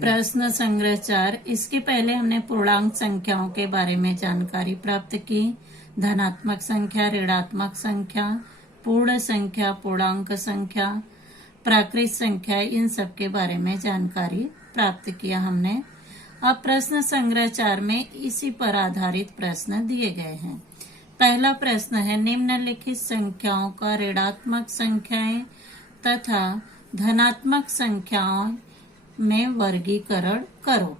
प्रश्न संग्रह 4। इसके पहले हमने पूर्णांक संख्याओं के बारे में जानकारी प्राप्त की। धनात्मक संख्या, ऋणात्मक संख्या, पूर्ण संख्या, पूर्णांक संख्या, प्राकृत संख्या, इन सब के बारे में जानकारी प्राप्त किया हमने। अब प्रश्न संग्रह 4 में इसी पर आधारित प्रश्न दिए गए हैं। पहला प्रश्न है, निम्नलिखित संख्याओं का ऋणात्मक संख्याएं तथा धनात्मक संख्याओं में वर्गीकरण करो।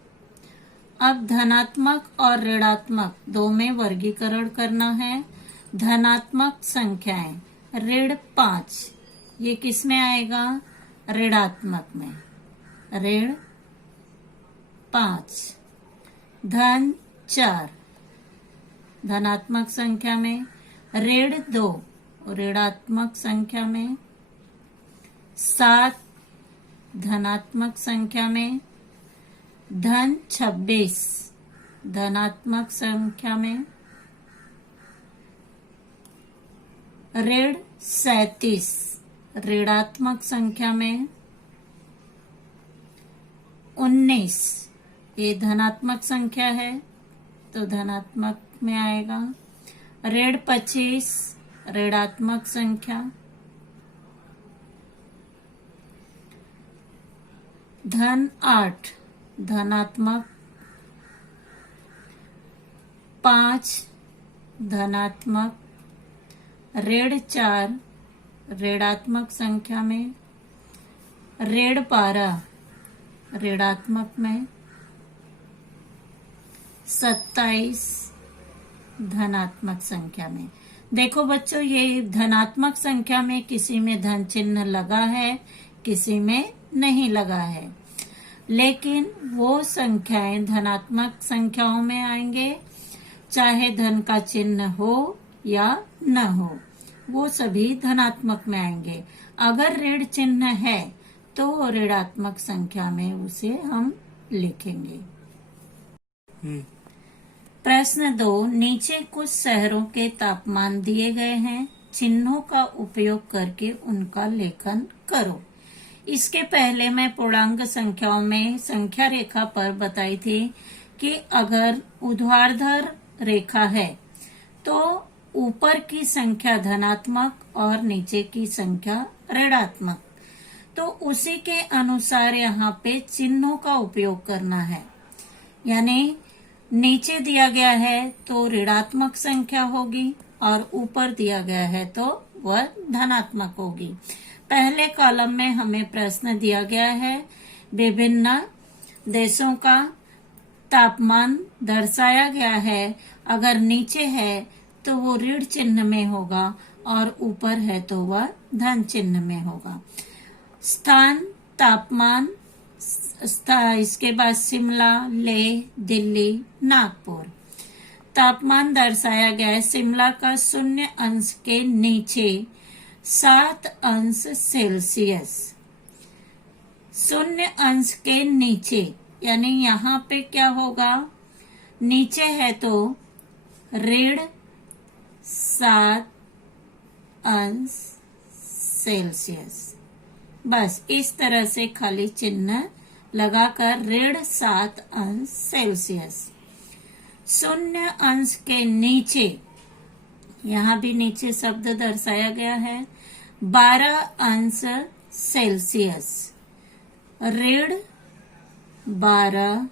अब धनात्मक और ऋणात्मक दो में वर्गीकरण करना है। धनात्मक संख्याएं ऋण 5, ये किस में आएगा? ऋणात्मक में, ऋण 5। धन 4 धनात्मक संख्या में, ऋण 2 ऋणात्मक संख्या में, 7 धनात्मक संख्या में, धन 26 धनात्मक संख्या में, ऋण 37 ऋणात्मक संख्या में, 19 ये धनात्मक संख्या है तो धनात्मक में आएगा। ऋण 25 ऋणात्मक संख्या, धन 8 धनात्मक, 5 धनात्मक, ऋण 4 ऋणात्मक संख्या में, ऋण 12 ऋणात्मक में, 27 धनात्मक संख्या में। देखो बच्चों, ये धनात्मक संख्या में किसी में धन चिन्ह लगा है, किसी में नहीं लगा है, लेकिन वो संख्याएं धनात्मक संख्याओं में आएंगे, चाहे धन का चिन्ह हो या न हो, वो सभी धनात्मक में आएंगे। अगर ऋण चिन्ह है तो ऋणात्मक संख्या में उसे हम लिखेंगे। प्रश्न 2, नीचे कुछ शहरों के तापमान दिए गए हैं, चिन्हों का उपयोग करके उनका लेखन करो। इसके पहले मैं पूर्णांक संख्याओं में संख्या रेखा पर बताई थी कि अगर ऊर्ध्वाधर रेखा है तो ऊपर की संख्या धनात्मक और नीचे की संख्या ऋणात्मक, तो उसी के अनुसार यहाँ पे चिन्हों का उपयोग करना है। यानी नीचे दिया गया है तो ऋणात्मक संख्या होगी और ऊपर दिया गया है तो वह धनात्मक होगी। पहले कॉलम में हमें प्रश्न दिया गया है, विभिन्न देशों का तापमान दर्शाया गया है। अगर नीचे है तो वो ऋण चिन्ह में होगा और ऊपर है तो वह धन चिन्ह में होगा। स्थान, तापमान, इसके बाद शिमला, लेह, दिल्ली, नागपुर। तापमान दर्शाया गया है शिमला का 0 अंश के नीचे 7 अंश सेल्सियस। 0 अंश के नीचे यानी यहाँ पे क्या होगा? नीचे है तो ऋण 7 अंश सेल्सियस। बस इस तरह से खाली चिन्ह लगाकर ऋण 7 अंश सेल्सियस। 0 अंश के नीचे, यहाँ भी नीचे शब्द दर्शाया गया है, 12 अंश सेल्सियस। ऋण 12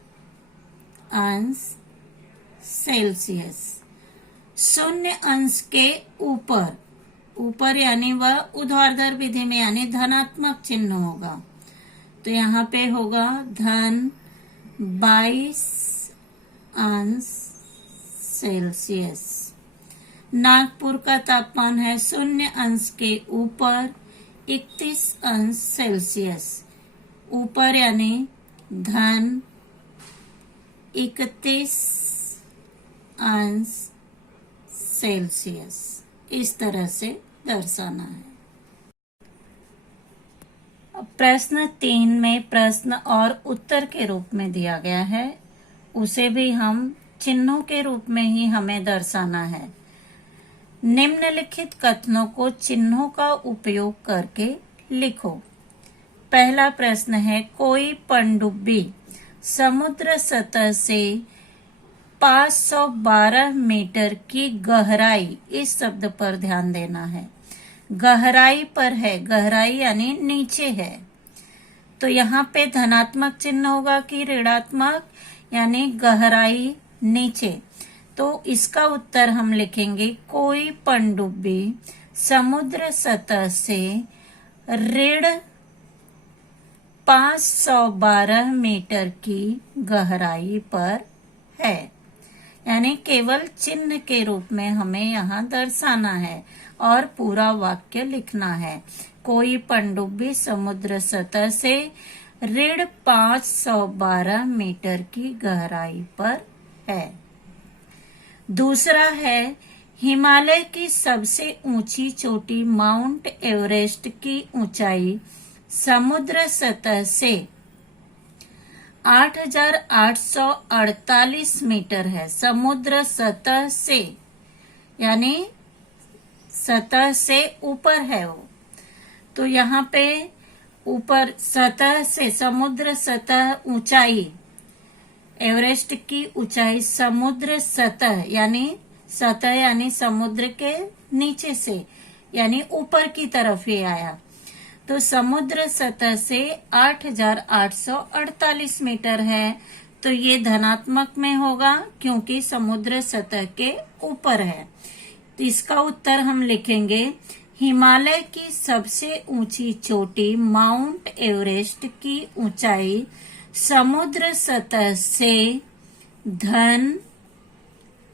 अंश सेल्सियस। 0 अंश के ऊपर, ऊपर यानी वह ऊर्ध्वाधर विधि में यानी धनात्मक चिन्ह होगा, तो यहाँ पे होगा धन 22 अंश सेल्सियस। नागपुर का तापमान है 0 अंश के ऊपर 31 अंश सेल्सियस। ऊपर यानी धन 31 अंश सेल्सियस। इस तरह से दर्शाना है। प्रश्न 3 में प्रश्न और उत्तर के रूप में दिया गया है, उसे भी हम चिन्हों के रूप में ही हमें दर्शाना है। निम्नलिखित कथनों को चिन्हों का उपयोग करके लिखो। पहला प्रश्न है, कोई पनडुब्बी समुद्र सतह से 512 मीटर की गहराई, इस शब्द पर ध्यान देना है। गहराई पर है, गहराई यानी नीचे है। तो यहाँ पे धनात्मक चिन्ह होगा कि ऋणात्मक, यानी गहराई नीचे। तो इसका उत्तर हम लिखेंगे कोई पनडुब्बी समुद्र सतह से ऋण 512 मीटर की गहराई पर है। यानी केवल चिन्ह के रूप में हमें यहाँ दर्शाना है और पूरा वाक्य लिखना है। कोई पनडुब्बी समुद्र सतह से ऋण 512 मीटर की गहराई पर है। दूसरा है, हिमालय की सबसे ऊंची चोटी माउंट एवरेस्ट की ऊंचाई समुद्र सतह से 8,848 मीटर है। समुद्र सतह से, यानी सतह से ऊपर है वो। तो यहाँ पे ऊपर सतह से, समुद्र सतह ऊंचाई, एवरेस्ट की ऊंचाई समुद्र सतह यानी सतह यानी समुद्र के नीचे से, यानी ऊपर की तरफ ये आया। तो समुद्र सतह से 8,848 मीटर है। तो ये धनात्मक में होगा क्योंकि समुद्र सतह के ऊपर है। तो इसका उत्तर हम लिखेंगे हिमालय की सबसे ऊंची चोटी माउंट एवरेस्ट की ऊंचाई समुद्र सतह से धन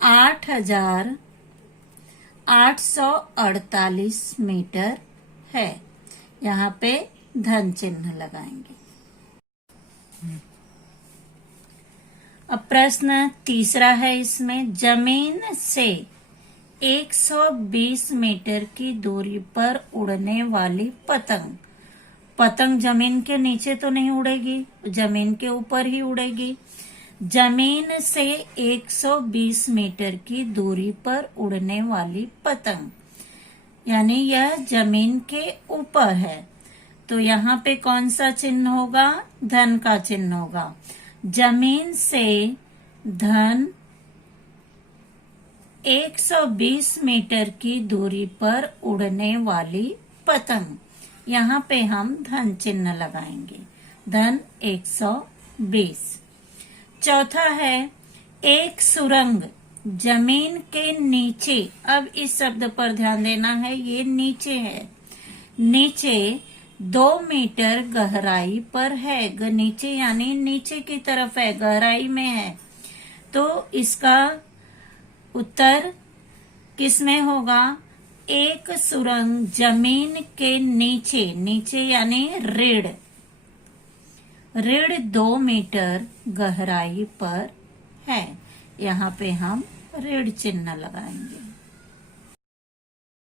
8,848 मीटर है। यहाँ पे धन चिन्ह लगाएंगे। अब प्रश्न तीसरा है, इसमें जमीन से 120 मीटर की दूरी पर उड़ने वाली पतंग। पतंग जमीन के नीचे तो नहीं उड़ेगी, जमीन के ऊपर ही उड़ेगी। जमीन से 120 मीटर की दूरी पर उड़ने वाली पतंग, यानी यह जमीन के ऊपर है। तो यहाँ पे कौन सा चिन्ह होगा? धन का चिन्ह होगा। जमीन से धन 120 मीटर की दूरी पर उड़ने वाली पतंग, यहाँ पे हम धन चिन्ह लगाएंगे। धन 120। चौथा है, एक सुरंग जमीन के नीचे। अब इस शब्द पर ध्यान देना है, ये नीचे है। नीचे 2 मीटर गहराई पर है। नीचे यानी नीचे की तरफ है, गहराई में है। तो इसका उत्तर किसमें होगा? एक सुरंग जमीन के नीचे, नीचे यानी ऋण 2 मीटर गहराई पर है। यहाँ पे हम ऋण चिन्ह लगाएंगे।